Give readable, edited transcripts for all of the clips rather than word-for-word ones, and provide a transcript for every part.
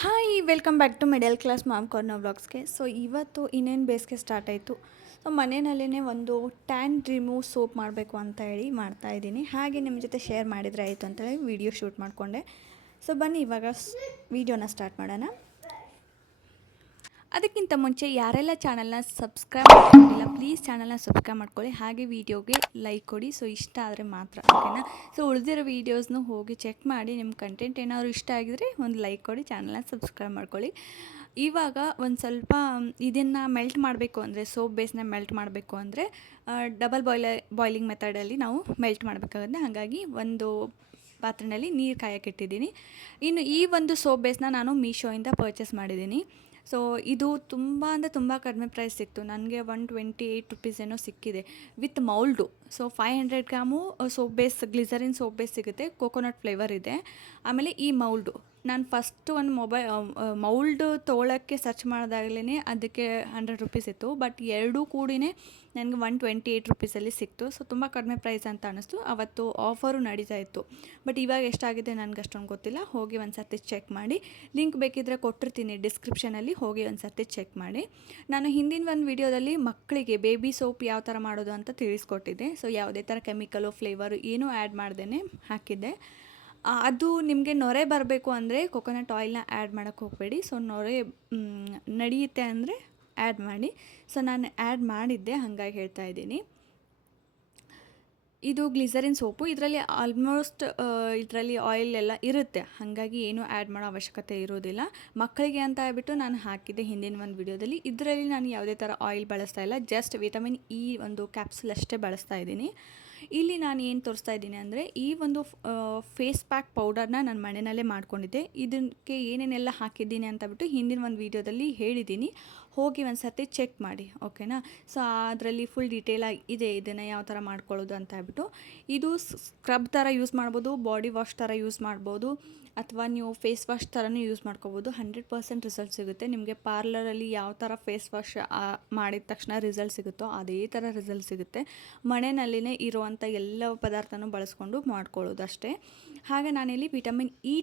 Hi welcome back to middle class mom corner ವ್ಲಾಗ್ಸ್ಗೆ. So ಇವತ್ತು ಇನ್ನೇನು ಬೇಸಿಗೆ ಸ್ಟಾರ್ಟ್ ಆಯಿತು. ಸೊ ಮನೆಯಲ್ಲೇ ಒಂದು ಟ್ಯಾನ್ ರಿಮೂವ್ ಸೋಪ್ ಮಾಡಬೇಕು ಅಂತ ಹೇಳಿ ಮಾಡ್ತಾಯಿದ್ದೀನಿ. ಹಾಗೆ ನಿಮ್ಮ ಜೊತೆ ಶೇರ್ ಮಾಡಿದರೆ ಆಯಿತು ಅಂತೇಳಿ ವೀಡಿಯೋ ಶೂಟ್ ಮಾಡಿಕೊಂಡೆ. ಸೊ ಬನ್ನಿ ಇವಾಗ ವೀಡಿಯೋನ ಸ್ಟಾರ್ಟ್ ಮಾಡೋಣ. ಅದಕ್ಕಿಂತ ಮುಂಚೆ ಯಾರೆಲ್ಲ ಚಾನಲ್ನ ಸಬ್ಸ್ಕ್ರೈಬ್ ಮಾಡ್ಕೊಂಡಿಲ್ಲ ಪ್ಲೀಸ್ ಚಾನಲ್ನ ಸಬ್ಸ್ಕ್ರೈಬ್ ಮಾಡ್ಕೊಳ್ಳಿ. ಹಾಗೆ ವೀಡಿಯೋಗೆ ಲೈಕ್ ಕೊಡಿ. ಸೊ ಇಷ್ಟ ಆದರೆ ಮಾತ್ರ, ಓಕೆನಾ. ಸೊ ಉಳಿದಿರೋ ವೀಡಿಯೋಸ್ನು ಹೋಗಿ ಚೆಕ್ ಮಾಡಿ. ನಿಮ್ಮ ಕಂಟೆಂಟ್ ಏನಾದರೂ ಇಷ್ಟ ಆಗಿದರೆ ಒಂದು ಲೈಕ್ ಕೊಡಿ, ಚಾನಲ್ನ ಸಬ್ಸ್ಕ್ರೈಬ್ ಮಾಡ್ಕೊಳ್ಳಿ. ಇವಾಗ ಒಂದು ಸ್ವಲ್ಪ ಇದನ್ನು ಮೆಲ್ಟ್ ಮಾಡಬೇಕು ಅಂದರೆ, ಸೋಪ್ ಬೇಸ್ನ ಮೆಲ್ಟ್ ಮಾಡಬೇಕು ಅಂದರೆ ಡಬಲ್ ಬಾಯ್ಲಿಂಗ್ ಮೆಥಡಲ್ಲಿ ನಾವು ಮೆಲ್ಟ್ ಮಾಡಬೇಕಾಗುತ್ತೆ. ಹಾಗಾಗಿ ಒಂದು ಪಾತ್ರೆಯಲ್ಲಿ ನೀರು ಕಾಯಕ್ಕಿಟ್ಟಿದ್ದೀನಿ. ಇನ್ನು ಈ ಒಂದು ಸೋಪ್ ಬೇಸ್ನ ನಾನು ಮೀಶೋಯಿಂದ ಪರ್ಚೇಸ್ ಮಾಡಿದ್ದೀನಿ. ಸೊ ಇದು ತುಂಬ ಅಂದರೆ ತುಂಬ ಕಡಿಮೆ ಪ್ರೈಸ್ ಸಿಕ್ತು ನನಗೆ. 128 ರುಪೀಸ್ ಏನೋ ಸಿಕ್ಕಿದೆ with mould. So 500 gram soap base, glycerin soap base ಸಿಗುತ್ತೆ, ಕೋಕೋನಟ್ ಫ್ಲೇವರ್ ಇದೆ. ಆಮೇಲೆ ಈ ಮೌಲ್ಡು ನಾನು ಫಸ್ಟು ಒಂದು ಮೌಲ್ಡ್ ತೊಗೊಳಕ್ಕೆ ಸರ್ಚ್ ಮಾಡಿದಾಗಲೇ ಅದಕ್ಕೆ 100 ರುಪೀಸ್ ಇತ್ತು. ಬಟ್ ಎರಡೂ ಕೂಡಿನೇ ನನಗೆ 128 ರುಪೀಸಲ್ಲಿ ಸಿಕ್ತು. ಸೊ ತುಂಬ ಕಡಿಮೆ ಪ್ರೈಸ್ ಅಂತ ಅನ್ನಿಸ್ತು. ಅವತ್ತು ಆಫರು ನಡೀತಾ ಇತ್ತು. ಬಟ್ ಇವಾಗ ಎಷ್ಟಾಗಿದೆ ನನಗೆ ಅಷ್ಟೊಂದು ಗೊತ್ತಿಲ್ಲ. ಹೋಗಿ ಒಂದು ಸರ್ತಿ ಚೆಕ್ ಮಾಡಿ, ಲಿಂಕ್ ಬೇಕಿದ್ದರೆ ಕೊಟ್ಟಿರ್ತೀನಿ ಡಿಸ್ಕ್ರಿಪ್ಷನಲ್ಲಿ, ಹೋಗಿ ಒಂದು ಸರ್ತಿ ಚೆಕ್ ಮಾಡಿ. ನಾನು ಹಿಂದಿನ ಒಂದು ವಿಡಿಯೋದಲ್ಲಿ ಮಕ್ಕಳಿಗೆ ಬೇಬಿ ಸೋಪ್ ಯಾವ ಥರ ಮಾಡೋದು ಅಂತ ತಿಳಿಸ್ಕೊಟ್ಟಿದ್ದೆ. ಸೊ ಯಾವುದೇ ಥರ ಕೆಮಿಕಲು ಫ್ಲೇವರು ಏನೂ ಆ್ಯಡ್ ಮಾಡ್ದೇ ಹಾಕಿದ್ದೆ. ಅದು ನಿಮಗೆ ನೊರೆ ಬರಬೇಕು ಅಂದರೆ ಕೊಕೊನಟ್ ಆಯಿಲ್ನ ಆ್ಯಡ್ ಮಾಡೋಕ್ಕೆ ಹೋಗಬೇಡಿ. ಸೊ ನೊರೆ ನಡೆಯುತ್ತೆ ಅಂದರೆ ಆ್ಯಡ್ ಮಾಡಿ. ಸೊ ನಾನು ಆ್ಯಡ್ ಮಾಡಿದ್ದೆ, ಹಾಗಾಗಿ ಹೇಳ್ತಾ ಇದ್ದೀನಿ. ಇದು ಗ್ಲಿಸರಿನ್ ಸೋಪು. ಇದರಲ್ಲಿ ಆಲ್ಮೋಸ್ಟ್ ಇದರಲ್ಲಿ ಆಯಿಲ್ ಎಲ್ಲ ಇರುತ್ತೆ, ಹಾಗಾಗಿ ಏನೂ ಆ್ಯಡ್ ಮಾಡೋ ಅವಶ್ಯಕತೆ ಇರೋದಿಲ್ಲ. ಮಕ್ಕಳಿಗೆ ಅಂತ ಹೇಳ್ಬಿಟ್ಟು ನಾನು ಹಾಕಿದ್ದೆ ಹಿಂದಿನ ಒಂದು ವಿಡಿಯೋದಲ್ಲಿ. ಇದರಲ್ಲಿ ನಾನು ಯಾವುದೇ ಥರ ಆಯಿಲ್ ಬಳಸ್ತಾ ಇಲ್ಲ, ಜಸ್ಟ್ ವಿಟಮಿನ್ ಇ ಒಂದು ಕ್ಯಾಪ್ಸುಲ್ ಅಷ್ಟೇ ಬಳಸ್ತಾ ಇದ್ದೀನಿ. ಇಲ್ಲಿ ನಾನು ಏನು ತೋರಿಸ್ತಾ ಇದ್ದೀನಿ ಅಂದರೆ, ಈ ಒಂದು ಫೇಸ್ ಪ್ಯಾಕ್ ಪೌಡರ್ನ ನಾನು ಮನೆಯಲ್ಲೇ ಮಾಡ್ಕೊಂಡಿದ್ದೆ. ಇದಕ್ಕೆ ಏನೇನೆಲ್ಲ ಹಾಕಿದ್ದೀನಿ ಅಂತ ಬಿಟ್ಟು ಹಿಂದಿನ ಒಂದು ವೀಡಿಯೋದಲ್ಲಿ ಹೇಳಿದ್ದೀನಿ, ಹೋಗಿ ಒಂದು ಸರ್ತಿ ಚೆಕ್ ಮಾಡಿ, ಓಕೆನಾ. ಸೊ ಅದರಲ್ಲಿ ಫುಲ್ ಡೀಟೇಲಾಗಿ ಇದೆ ಇದನ್ನು ಯಾವ ಥರ ಮಾಡ್ಕೊಳ್ಳೋದು ಅಂತ ಹೇಳ್ಬಿಟ್ಟು. ಇದು ಸ್ಕ್ರಬ್ ಥರ ಯೂಸ್ ಮಾಡ್ಬೋದು, ಬಾಡಿ ವಾಶ್ ಥರ ಯೂಸ್ ಮಾಡ್ಬೋದು, ಅಥವಾ ನೀವು ಫೇಸ್ ವಾಶ್ ಥರನೂ ಯೂಸ್ ಮಾಡ್ಕೋಬೋದು. 100% ರಿಸಲ್ಟ್ ಸಿಗುತ್ತೆ ನಿಮಗೆ. ಪಾರ್ಲರಲ್ಲಿ ಯಾವ ಥರ ಫೇಸ್ ವಾಶ್ ಮಾಡಿದ ತಕ್ಷಣ ರಿಸಲ್ಟ್ ಸಿಗುತ್ತೋ ಅದೇ ಥರ ರಿಸಲ್ಟ್ ಸಿಗುತ್ತೆ. ಮನೆಯಲ್ಲಿನೇ ಇರುವಂಥ ಎಲ್ಲ ಪದಾರ್ಥನೂ ಬಳಸ್ಕೊಂಡು ಮಾಡ್ಕೊಳ್ಳೋದು ಅಷ್ಟೇ. ಹಾಗೆ ನಾನಿಲ್ಲಿ ವಿಟಮಿನ್ ಇ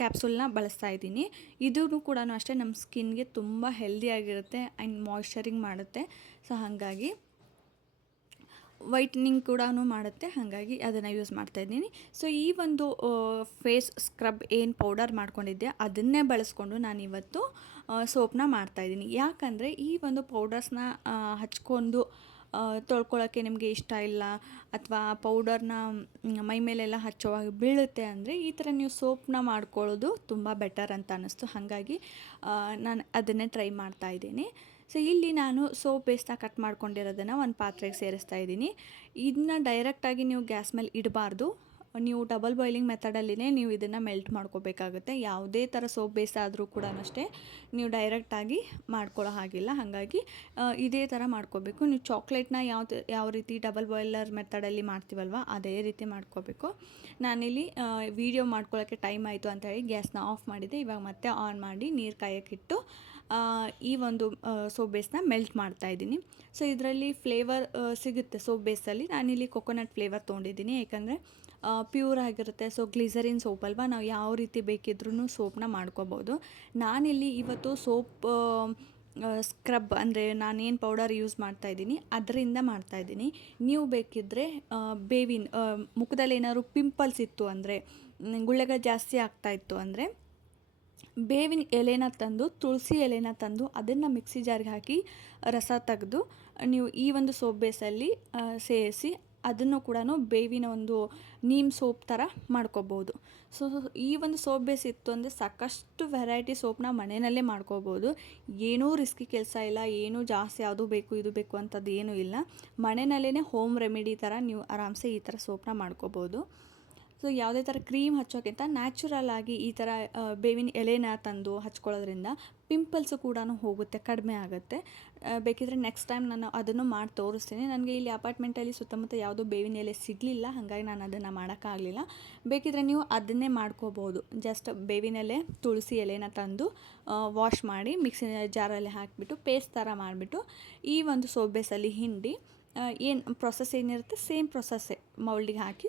ಕ್ಯಾಪ್ಸೂಲ್ನ ಬಳಸ್ತಾ ಇದ್ದೀನಿ. ಇದೂ ಕೂಡ ಅಷ್ಟೇ ನಮ್ಮ ಸ್ಕಿನ್ಗೆ ತುಂಬ ಹೆಲ್ದಿಯಾಗಿರುತ್ತೆ ಆ್ಯಂಡ್ ಮಾಯ್ಶ್ಚರಿಂಗ್ ಮಾಡುತ್ತೆ. ಸೊ ಹಾಗಾಗಿ ವೈಟ್ನಿಂಗ್ ಕೂಡ ಮಾಡುತ್ತೆ, ಹಾಗಾಗಿ ಅದನ್ನು ಯೂಸ್ ಮಾಡ್ತಾಯಿದ್ದೀನಿ. ಸೊ ಈ ಒಂದು ಫೇಸ್ ಸ್ಕ್ರಬ್ ಏನು ಪೌಡರ್ ಮಾಡ್ಕೊಂಡಿದ್ದೆ ಅದನ್ನೇ ಬಳಸ್ಕೊಂಡು ನಾನಿವತ್ತು ಸೋಪ್ನ ಮಾಡ್ತಾಯಿದ್ದೀನಿ. ಯಾಕಂದರೆ ಈ ಒಂದು ಪೌಡರ್ಸ್ನ ಹಚ್ಕೊಂಡು ತೊಳ್ಕೊಳ್ಳೋಕ್ಕೆ ನಿಮಗೆ ಇಷ್ಟ ಇಲ್ಲ, ಅಥವಾ ಪೌಡರ್ನ ಮೈ ಮೇಲೆಲ್ಲ ಹಚ್ಚೋವಾಗ ಬೀಳುತ್ತೆ ಅಂದರೆ ಈ ಥರ ನೀವು ಸೋಪ್ನ ಮಾಡ್ಕೊಳ್ಳೋದು ತುಂಬ ಬೆಟರ್ ಅಂತ ಅನ್ನಿಸ್ತು. ಹಾಗಾಗಿ ನಾನು ಅದನ್ನೇ ಟ್ರೈ ಮಾಡ್ತಾಯಿದ್ದೀನಿ. ಸೊ ಇಲ್ಲಿ ನಾನು ಸೋಪ್ ಬೇಸ್ನ ಕಟ್ ಮಾಡ್ಕೊಂಡಿರೋದನ್ನು ಒಂದು ಪಾತ್ರೆಗೆ ಸೇರಿಸ್ತಾ ಇದ್ದೀನಿ. ಇದನ್ನ ಡೈರೆಕ್ಟಾಗಿ ನೀವು ಗ್ಯಾಸ್ ಮೇಲೆ ಇಡಬಾರ್ದು. ನೀವು ಡಬಲ್ ಬಾಯ್ಲಿಂಗ್ ಮೆಥಡಲ್ಲಿನೇ ನೀವು ಇದನ್ನು ಮೆಲ್ಟ್ ಮಾಡ್ಕೋಬೇಕಾಗುತ್ತೆ. ಯಾವುದೇ ಥರ ಸೋಪ್ ಬೇಸ್ ಆದರೂ ಕೂಡ ಅಷ್ಟೇ ನೀವು ಡೈರೆಕ್ಟಾಗಿ ಮಾಡ್ಕೊಳ್ಳೋ ಹಾಗಿಲ್ಲ. ಹಾಗಾಗಿ ಇದೇ ಥರ ಮಾಡ್ಕೋಬೇಕು. ನೀವು ಚಾಕ್ಲೇಟ್ನ ಯಾವ ರೀತಿ ಡಬಲ್ ಬಾಯ್ಲರ್ ಮೆಥಡಲ್ಲಿ ಮಾಡ್ತೀವಲ್ವ ಅದೇ ರೀತಿ ಮಾಡ್ಕೋಬೇಕು. ನಾನಿಲ್ಲಿ ವೀಡಿಯೋ ಮಾಡ್ಕೊಳ್ಳೋಕ್ಕೆ ಟೈಮ್ ಆಯಿತು ಅಂತ ಹೇಳಿ ಗ್ಯಾಸ್ನ ಆಫ್ ಮಾಡಿದ್ದೆ. ಇವಾಗ ಮತ್ತೆ ಆನ್ ಮಾಡಿ ನೀರು ಕಾಯೋಕ್ಕಿಟ್ಟು ಈ ಒಂದು ಸೋಪ್ ಬೇಸ್ನ ಮೆಲ್ಟ್ ಮಾಡ್ತಾಯಿದ್ದೀನಿ. ಸೊ ಇದರಲ್ಲಿ ಫ್ಲೇವರ್ ಸಿಗುತ್ತೆ ಸೋಪ್ ಬೇಸಲ್ಲಿ. ನಾನಿಲ್ಲಿ ಕೊಕೊನಟ್ ಫ್ಲೇವರ್ ತೊಗೊಂಡಿದ್ದೀನಿ, ಯಾಕಂದರೆ ಪ್ಯೂರ್ ಆಗಿರುತ್ತೆ. ಸೊ ಗ್ಲಿಸರಿನ್ ಸೋಪ್ ಅಲ್ವಾ, ನಾವು ಯಾವ ರೀತಿ ಬೇಕಿದ್ರೂ ಸೋಪ್ನ ಮಾಡ್ಕೋಬೋದು. ನಾನಿಲ್ಲಿ ಇವತ್ತು ಸೋಪ್ ಸ್ಕ್ರಬ್ ಅಂದರೆ ನಾನೇನು ಪೌಡರ್ ಯೂಸ್ ಮಾಡ್ತಾಯಿದ್ದೀನಿ ಅದರಿಂದ ಮಾಡ್ತಾಯಿದ್ದೀನಿ. ನೀವು ಬೇಕಿದ್ದರೆ ಬೇವಿನ ಮುಖದಲ್ಲಿ ಏನಾದ್ರು ಪಿಂಪಲ್ಸ್ ಇತ್ತು ಅಂದರೆ, ಗುಳ್ಳೆಗಳು ಜಾಸ್ತಿ ಆಗ್ತಾಯಿತ್ತು ಅಂದರೆ ಬೇವಿನ ಎಲೆನ ತಂದು, ತುಳಸಿ ಎಲೆನ ತಂದು ಅದನ್ನು ಮಿಕ್ಸಿ ಜಾರ್ಗೆ ಹಾಕಿ ರಸ ತೆಗೆದು ನೀವು ಈ ಒಂದು ಸೋಪ್ ಬೇಸಲ್ಲಿ ಸೇರಿಸಿ ಅದನ್ನು ಕೂಡ ಬೇವಿನ ಒಂದು ನೀಮ್ ಸೋಪ್ ಥರ ಮಾಡ್ಕೋಬೋದು. ಸೊ ಈ ಒಂದು ಸೋಪ್ ಬೇಸ್ ಇತ್ತು ಅಂದರೆ ಸಾಕಷ್ಟು ವೆರೈಟಿ ಸೋಪ್ನ ಮನೆಯಲ್ಲೇ ಮಾಡ್ಕೋಬೋದು. ಏನೂ ರಿಸ್ಕಿ ಕೆಲಸ ಇಲ್ಲ, ಏನೂ ಜಾಸ್ತಿ ಯಾವುದು ಬೇಕು ಇದು ಬೇಕು ಅಂಥದ್ದು ಏನೂ ಇಲ್ಲ. ಮನೆಯಲ್ಲೇ ಹೋಮ್ ರೆಮಿಡಿ ಥರ ನೀವು ಆರಾಮ್ಸೆ ಈ ಥರ ಸೋಪ್ನ ಮಾಡ್ಕೋಬೋದು. ಸೊ ಯಾವುದೇ ಥರ ಕ್ರೀಮ್ ಹಚ್ಚೋಕ್ಕಿಂತ ನ್ಯಾಚುರಲ್ ಆಗಿ ಈ ಥರ ಬೇವಿನ ಎಲೆನ ತಂದು ಹಚ್ಕೊಳ್ಳೋದ್ರಿಂದ ಪಿಂಪಲ್ಸು ಕೂಡ ಹೋಗುತ್ತೆ, ಕಡಿಮೆ ಆಗುತ್ತೆ. ಬೇಕಿದ್ರೆ ನೆಕ್ಸ್ಟ್ ಟೈಮ್ ನಾನು ಅದನ್ನು ಮಾಡಿ ತೋರಿಸ್ತೀನಿ. ನನಗೆ ಇಲ್ಲಿ ಅಪಾರ್ಟ್ಮೆಂಟಲ್ಲಿ ಸುತ್ತಮುತ್ತ ಯಾವುದೋ ಬೇವಿನ ಎಲೆ ಸಿಗಲಿಲ್ಲ, ಹಾಗಾಗಿ ನಾನು ಅದನ್ನು ಮಾಡೋಕ್ಕಾಗಲಿಲ್ಲ. ಬೇಕಿದ್ರೆ ನೀವು ಅದನ್ನೇ ಮಾಡ್ಕೋಬೋದು. ಜಸ್ಟ್ ಬೇವಿನ ಎಲೆ, ತುಳಸಿ ಎಲೆನ ತಂದು ವಾಶ್ ಮಾಡಿ ಮಿಕ್ಸಿ ಜಾರಲ್ಲಿ ಹಾಕಿಬಿಟ್ಟು ಪೇಸ್ಟ್ ಥರ ಮಾಡಿಬಿಟ್ಟು ಈ ಒಂದು ಸೋಪ್ ಬೇಸಲ್ಲಿ ಹಿಂಡಿ ಏನು ಪ್ರೊಸೆಸ್ ಏನಿರುತ್ತೆ ಸೇಮ್ ಪ್ರೊಸೆಸ್ಸೇ ಮೌಲ್ಡಿಗೆ ಹಾಕಿ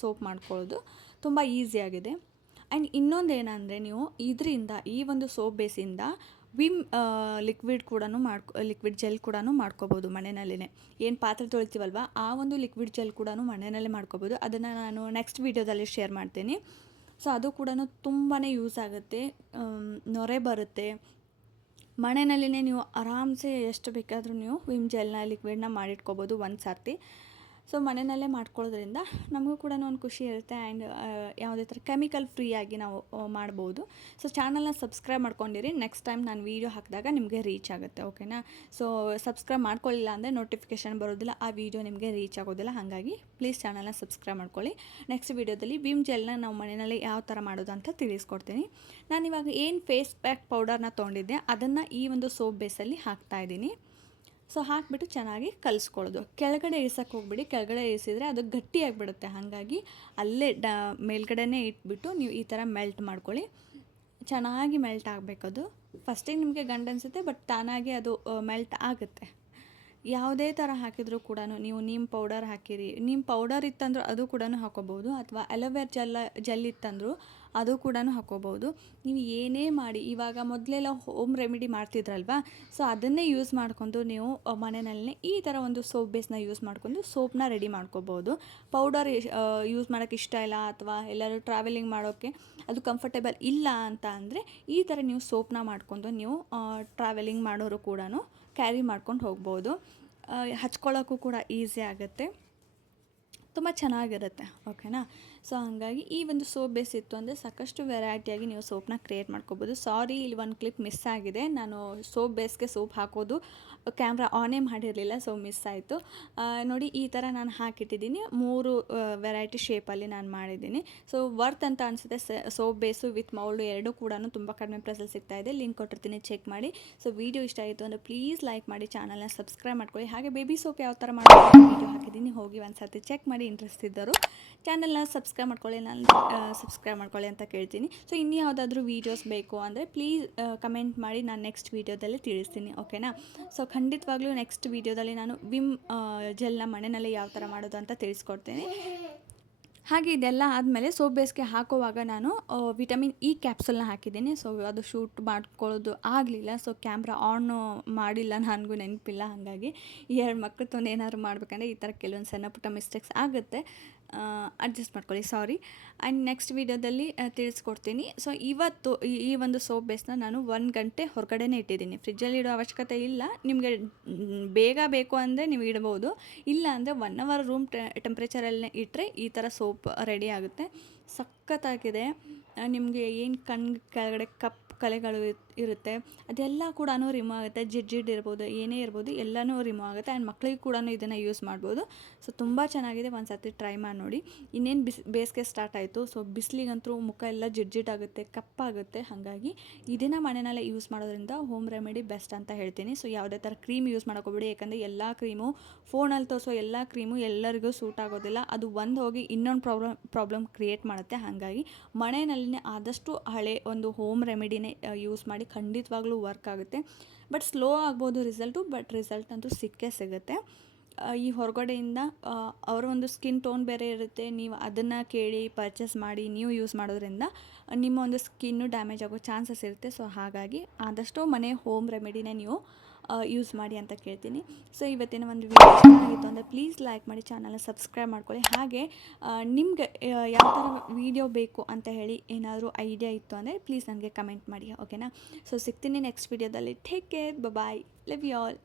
ಸೋಪ್ ಮಾಡ್ಕೊಳ್ಳೋದು ತುಂಬ ಈಸಿಯಾಗಿದೆ. ಆ್ಯಂಡ್ ಇನ್ನೊಂದೇನೆಂದರೆ ನೀವು ಇದರಿಂದ ಈ ಒಂದು ಸೋಪ್ ಬೇಸಿಂದ ವಿಮ್ ಲಿಕ್ವಿಡ್ ಕೂಡ ಲಿಕ್ವಿಡ್ ಜೆಲ್ ಕೂಡ ಮಾಡ್ಕೋಬೋದು ಮನೆಯಲ್ಲೇ. ಏನು ಪಾತ್ರೆ ತೊಳಿತೀವಲ್ವ ಆ ಒಂದು ಲಿಕ್ವಿಡ್ ಜೆಲ್ ಕೂಡ ಮನೆಯಲ್ಲೇ ಮಾಡ್ಕೋಬೋದು. ಅದನ್ನು ನಾನು ನೆಕ್ಸ್ಟ್ ವೀಡಿಯೋದಲ್ಲಿ ಶೇರ್ ಮಾಡ್ತೀನಿ. ಸೊ ಅದು ಕೂಡ ತುಂಬಾ ಯೂಸ್ ಆಗುತ್ತೆ, ನೊರೆ ಬರುತ್ತೆ. ಮನೆಯಲ್ಲೇ ನೀವು ಆರಾಮ್ಸೆ ಎಷ್ಟು ಬೇಕಾದರೂ ನೀವು ವಿಮ್ ಜೆಲ್ನ ಲಿಕ್ವಿಡ್ನ ಮಾಡಿಟ್ಕೋಬೋದು ಒಂದು ಸರ್ತಿ. ಸೊ ಮನೆಯಲ್ಲೇ ಮಾಡ್ಕೊಳ್ಳೋದ್ರಿಂದ ನಮಗೂ ಕೂಡ ಒಂದು ಖುಷಿ ಇರುತ್ತೆ. ಆ್ಯಂಡ್ ಯಾವುದೇ ಥರ ಕೆಮಿಕಲ್ ಫ್ರೀಯಾಗಿ ನಾವು ಮಾಡ್ಬೋದು. ಸೊ ಚಾನಲ್ನ ಸಬ್ಸ್ಕ್ರೈಬ್ ಮಾಡ್ಕೊಂಡಿರಿ, ನೆಕ್ಸ್ಟ್ ಟೈಮ್ ನಾನು ವೀಡಿಯೋ ಹಾಕಿದಾಗ ನಿಮಗೆ ರೀಚ್ ಆಗುತ್ತೆ, ಓಕೆನಾ. ಸೊ ಸಬ್ಸ್ಕ್ರೈಬ್ ಮಾಡ್ಕೊಳ್ಳಿಲ್ಲ ಅಂದರೆ ನೋಟಿಫಿಕೇಷನ್ ಬರೋದಿಲ್ಲ, ಆ ವಿಡಿಯೋ ನಿಮಗೆ ರೀಚ್ ಆಗೋದಿಲ್ಲ. ಹಾಗಾಗಿ ಪ್ಲೀಸ್ ಚಾನಲ್ನ ಸಬ್ಸ್ಕ್ರೈಬ್ ಮಾಡ್ಕೊಳ್ಳಿ. ನೆಕ್ಸ್ಟ್ ವೀಡಿಯೋದಲ್ಲಿ ವಿಮ್ ಜೆಲ್ನ ನಾವು ಮನೆಯಲ್ಲಿ ಯಾವ ಥರ ಮಾಡೋದು ಅಂತ ತಿಳಿಸ್ಕೊಡ್ತೀನಿ. ನಾನಿವಾಗ ಏನು ಫೇಸ್ ಪ್ಯಾಕ್ ಪೌಡರ್ನ ತೊಗೊಂಡಿದ್ದೆ ಅದನ್ನು ಈ ಒಂದು ಸೋಪ್ ಬೇಸಲ್ಲಿ ಹಾಕ್ತಾಯಿದ್ದೀನಿ. ಸೊ ಹಾಕಿಬಿಟ್ಟು ಚೆನ್ನಾಗಿ ಕಲಿಸ್ಕೊಳ್ಳೋದು. ಕೆಳಗಡೆ ಇಳಿಸೋಕ್ಕೆ ಹೋಗ್ಬಿಡಿ, ಕೆಳಗಡೆ ಇಳಿಸಿದರೆ ಅದು ಗಟ್ಟಿಯಾಗಿಬಿಡುತ್ತೆ. ಹಾಗಾಗಿ ಅಲ್ಲೇ ಮೇಲ್ಗಡೆನೇ ಇಟ್ಬಿಟ್ಟು ನೀವು ಈ ಥರ ಮೆಲ್ಟ್ ಮಾಡ್ಕೊಳ್ಳಿ. ಚೆನ್ನಾಗಿ ಮೆಲ್ಟ್ ಆಗಬೇಕದು. ಫಸ್ಟಿಗೆ ನಿಮಗೆ ಗಂಡು ಅನಿಸುತ್ತೆ, ಬಟ್ ತಾನಾಗಿ ಅದು ಮೆಲ್ಟ್ ಆಗುತ್ತೆ. ಯಾವುದೇ ಥರ ಹಾಕಿದರೂ ಕೂಡ ನೀವು ನೀಮ್ ಪೌಡರ್ ಹಾಕಿರಿ, ನೀಮ್ ಪೌಡರ್ ಇತ್ತಂದ್ರೂ ಅದು ಕೂಡ ಹಾಕೋಬೋದು, ಅಥವಾ ಅಲೋವೆರಾ ಜೆಲ್ ಇತ್ತಂದರೂ ಅದು ಕೂಡ ಹಾಕೋಬೋದು. ನೀವು ಏನೇ ಮಾಡಿ, ಇವಾಗ ಮೊದಲೆಲ್ಲ ಹೋಮ್ ರೆಮಿಡಿ ಮಾಡ್ತಿದ್ರಲ್ವ, ಸೊ ಅದನ್ನೇ ಯೂಸ್ ಮಾಡ್ಕೊಂಡು ನೀವು ಮನೆಯಲ್ಲೇ ಈ ಥರ ಒಂದು ಸೋಪ್ ಬೇಸ್ನ ಯೂಸ್ ಮಾಡ್ಕೊಂಡು ಸೋಪ್ನ ರೆಡಿ ಮಾಡ್ಕೋಬೋದು. ಪೌಡರ್ ಯೂಸ್ ಮಾಡೋಕ್ಕೆ ಇಷ್ಟ ಇಲ್ಲ, ಅಥವಾ ಎಲ್ಲರೂ ಟ್ರಾವೆಲಿಂಗ್ ಮಾಡೋಕ್ಕೆ ಅದು ಕಂಫರ್ಟೇಬಲ್ ಇಲ್ಲ ಅಂತ ಅಂದರೆ ಈ ಥರ ನೀವು ಸೋಪ್ನ ಮಾಡ್ಕೊಂಡು ನೀವು ಟ್ರಾವೆಲಿಂಗ್ ಮಾಡೋರು ಕೂಡ ಕ್ಯಾರಿ ಮಾಡ್ಕೊಂಡು ಹೋಗ್ಬೋದು. ಹಚ್ಕೊಳ್ಳೋಕ್ಕೂ ಕೂಡ ಈಸಿ ಆಗುತ್ತೆ, ತುಂಬ ಚೆನ್ನಾಗಿರುತ್ತೆ, ಓಕೆನಾ. ಸೊ ಹಾಗಾಗಿ ಈ ಒಂದು ಸೋಪ್ ಬೇಸ್ ಇತ್ತು ಅಂದರೆ ಸಾಕಷ್ಟು ವೆರೈಟಿಯಾಗಿ ನೀವು ಸೋಪ್ನ ಕ್ರಿಯೇಟ್ ಮಾಡ್ಕೋಬೋದು. ಸಾರಿ, ಇಲ್ಲಿ ಒಂದು ಕ್ಲಿಪ್ ಮಿಸ್ ಆಗಿದೆ. ನಾನು ಸೋಪ್ ಬೇಸ್ಗೆ ಸೋಪ್ ಹಾಕೋದು ಕ್ಯಾಮ್ರಾ ಆನೇ ಮಾಡಿರಲಿಲ್ಲ, ಸೊ ಮಿಸ್ ಆಯಿತು. ನೋಡಿ ಈ ಥರ ನಾನು ಹಾಕಿಟ್ಟಿದ್ದೀನಿ. 3 ವೆರೈಟಿ ಶೇಪಲ್ಲಿ ನಾನು ಮಾಡಿದ್ದೀನಿ. ಸೊ ವರ್ತ್ ಅಂತ ಅನಿಸುತ್ತೆ. ಸೋಪ್ ಬೇಸು ವಿತ್ ಮೌಲ್ಡು ಎರಡೂ ಕೂಡ ತುಂಬ ಕಡಿಮೆ ಪ್ರೈಸಲ್ಲಿ ಸಿಗ್ತಾಯಿದೆ. ಲಿಂಕ್ ಕೊಟ್ಟಿರ್ತೀನಿ, ಚೆಕ್ ಮಾಡಿ. ಸೊ ವಿಡಿಯೋ ಇಷ್ಟ ಆಯಿತು ಅಂದರೆ ಪ್ಲೀಸ್ ಲೈಕ್ ಮಾಡಿ, ಚಾನಲ್ನ ಸಬ್ಸ್ಕ್ರೈಬ್ ಮಾಡ್ಕೊಳ್ಳಿ. ಹಾಗೆ ಬೇಬಿ ಸೋಪ್ ಯಾವ ಥರ ಮಾಡೋದು ವಿಡಿಯೋ ಹಾಕಿದ್ದೀನಿ, ಹೋಗಿ ಒಂದು ಸರ್ತಿ ಚೆಕ್ ಮಾಡಿ. ಇಂಟ್ರೆಸ್ಟ್ ಇದ್ದರು ಚಾನಲ್ನ ಸಬ್ಸ್ಕ್ರೈಬ್ ಮಾಡ್ಕೊಳ್ಳಿ, ನಾನು ಸಬ್ಸ್ಕ್ರೈಬ್ ಮಾಡ್ಕೊಳ್ಳಿ ಅಂತ ಕೇಳ್ತೀನಿ. ಸೊ ಇನ್ನು ಯಾವುದಾದ್ರೂ ವೀಡಿಯೋಸ್ ಬೇಕು ಅಂದರೆ ಪ್ಲೀಸ್ ಕಮೆಂಟ್ ಮಾಡಿ, ನಾನು ನೆಕ್ಸ್ಟ್ ವೀಡಿಯೋದಲ್ಲಿ ತಿಳಿಸ್ತೀನಿ, ಓಕೆನಾ. ಸೊ ಖಂಡಿತವಾಗ್ಲೂ ನೆಕ್ಸ್ಟ್ ವೀಡಿಯೋದಲ್ಲಿ ನಾನು ವಿಮ್ ಜೆಲ್ನ ಮನೆಯಲ್ಲೇ ಯಾವ ಥರ ಮಾಡೋದು ಅಂತ ತಿಳಿಸ್ಕೊಡ್ತೀನಿ. ಹಾಗೆ ಇದೆಲ್ಲ ಆದಮೇಲೆ ಸೋಪ್ ಬೇಸ್ಗೆ ಹಾಕುವಾಗ ನಾನು ವಿಟಮಿನ್ ಇ ಕ್ಯಾಪ್ಸೂಲ್ನ ಹಾಕಿದ್ದೀನಿ. ಸೊ ಅದು ಶೂಟ್ ಮಾಡ್ಕೊಳ್ಳೋದು ಆಗಲಿಲ್ಲ, ಸೊ ಕ್ಯಾಮ್ರಾ ಆನ್ ಮಾಡಿಲ್ಲ, ನನಗೂ ನೆನಪಿಲ್ಲ. ಹಾಗಾಗಿ 2 ಮಕ್ಕಳು ತೊಂದು ಏನಾದ್ರು ಮಾಡಬೇಕಂದ್ರೆ ಈ ಥರ ಕೆಲವೊಂದು ಸಣ್ಣ ಪುಟ್ಟ ಮಿಸ್ಟೇಕ್ಸ್ ಆಗುತ್ತೆ, ಅಡ್ಜಸ್ಟ್ ಮಾಡ್ಕೊಳ್ಳಿ, ಸಾರಿ. ಆ್ಯಂಡ್ ನೆಕ್ಸ್ಟ್ ವೀಡಿಯೋದಲ್ಲಿ ತಿಳಿಸ್ಕೊಡ್ತೀನಿ. ಸೊ ಇವತ್ತು ಈ ಒಂದು ಸೋಪ್ ಬೇಸ್ನ ನಾನು 1 ಗಂಟೆ ಹೊರಗಡೆನೇ ಇಟ್ಟಿದ್ದೀನಿ. ಫ್ರಿಜ್ಜಲ್ಲಿ ಇಡೋ ಅವಶ್ಯಕತೆ ಇಲ್ಲ. ನಿಮಗೆ ಬೇಗ ಬೇಕು ಅಂದರೆ ನೀವು ಇಡ್ಬೋದು, ಇಲ್ಲ ಅಂದರೆ 1 ಅವರ್ ರೂಮ್ ಟೆಂಪ್ರೇಚರಲ್ಲೇ ಇಟ್ಟರೆ ಈ ಥರ ಸೋಪ್ ರೆಡಿ ಆಗುತ್ತೆ. ಸಖತ್ತಾಗಿದೆ. ನಿಮಗೆ ಏನು ಕೆಳಗಡೆ ಕಲೆಗಳು ಇರುತ್ತೆ ಅದೆಲ್ಲ ಕೂಡ ರಿಮೂವ್ ಆಗುತ್ತೆ. ಜಿಡ್ ಇರ್ಬೋದು, ಏನೇ ಇರ್ಬೋದು, ಎಲ್ಲನೂ ರಿಮೂವ್ ಆಗುತ್ತೆ. ಆ್ಯಂಡ್ ಮಕ್ಕಳಿಗೆ ಕೂಡ ಇದನ್ನು ಯೂಸ್ ಮಾಡ್ಬೋದು. ಸೊ ತುಂಬ ಚೆನ್ನಾಗಿದೆ, ಒಂದು ಸರ್ತಿ ಟ್ರೈ ಮಾಡಿ ನೋಡಿ. ಇನ್ನೇನು ಬೇಸಿಗೆ ಸ್ಟಾರ್ಟ್ ಆಯಿತು, ಸೊ ಬಿಸಿಲಿಗಂತೂ ಮುಖ ಎಲ್ಲ ಜಿಡ್ಜಿಡ್ಡಾಗುತ್ತೆ, ಕಪ್ಪಾಗುತ್ತೆ. ಹಾಗಾಗಿ ಇದನ್ನು ಮನೆಯಲ್ಲೇ ಯೂಸ್ ಮಾಡೋದ್ರಿಂದ ಹೋಮ್ ರೆಮಿಡಿ ಬೆಸ್ಟ್ ಅಂತ ಹೇಳ್ತೀನಿ. ಸೊ ಯಾವುದೇ ಥರ ಕ್ರೀಮ್ ಯೂಸ್ ಮಾಡೋಕೋಬೇಡಿ, ಯಾಕಂದರೆ ಎಲ್ಲ ಕ್ರೀಮು ಫೋನಲ್ಲಿ ತೋರಿಸೋ ಎಲ್ಲ ಕ್ರೀಮು ಎಲ್ಲರಿಗೂ ಸೂಟ್ ಆಗೋದಿಲ್ಲ. ಅದು ಒಂದು ಹೋಗಿ ಇನ್ನೊಂದು ಪ್ರಾಬ್ಲಮ್ ಕ್ರಿಯೇಟ್ ಮಾಡುತ್ತೆ. ಹಾಗಾಗಿ ಮನೆಯಲ್ಲೇ ಆದಷ್ಟು ಹಳೆ ಒಂದು ಹೋಮ್ ರೆಮಿಡಿನೇ ಯೂಸ್ ಮಾಡಿ, ಖಂಡಿತವಾಗ್ಲೂ ವರ್ಕ್ ಆಗುತ್ತೆ. ಬಟ್ ಸ್ಲೋ ಆಗ್ಬೋದು ರಿಸಲ್ಟು, ಬಟ್ ರಿಸಲ್ಟ್ ಅಂತೂ ಸಿಕ್ಕೇ ಸಿಗುತ್ತೆ. ಈ ಹೊರಗಡೆಯಿಂದ ಅವರ ಒಂದು ಸ್ಕಿನ್ ಟೋನ್ ಬೇರೆ ಇರುತ್ತೆ, ನೀವು ಅದನ್ನು ಕೇಳಿ ಪರ್ಚೇಸ್ ಮಾಡಿ ನೀವು ಯೂಸ್ ಮಾಡೋದ್ರಿಂದ ನಿಮ್ಮ ಒಂದು ಸ್ಕಿನ್ನು ಡ್ಯಾಮೇಜ್ ಆಗೋ ಚಾನ್ಸಸ್ ಇರುತ್ತೆ. ಸೊ ಹಾಗಾಗಿ ಆದಷ್ಟು ಮನೆ ಹೋಮ್ ರೆಮಿಡಿನೇ ನೀವು ಯೂಸ್ ಮಾಡಿ ಅಂತ ಕೇಳ್ತೀನಿ. ಸೊ ಇವತ್ತಿನ ಒಂದು ವಿಡಿಯೋ ಚೆನ್ನಾಗಿತ್ತು ಅಂದರೆ ಪ್ಲೀಸ್ ಲೈಕ್ ಮಾಡಿ, ಚಾನಲ್ನ ಸಬ್ಸ್ಕ್ರೈಬ್ ಮಾಡ್ಕೊಳ್ಳಿ. ಹಾಗೆ ನಿಮಗೆ ಯಾವ ಥರ ವಿಡಿಯೋ ಬೇಕು ಅಂತ ಹೇಳಿ ಏನಾದರೂ ಐಡಿಯಾ ಇತ್ತು ಅಂದರೆ ಪ್ಲೀಸ್ ನನಗೆ ಕಮೆಂಟ್ ಮಾಡಿ, ಓಕೆನಾ. ಸೊ ಸಿಗ್ತೀನಿ ನೆಕ್ಸ್ಟ್ ವಿಡಿಯೋದಲ್ಲಿ. Take care, bye, love you all.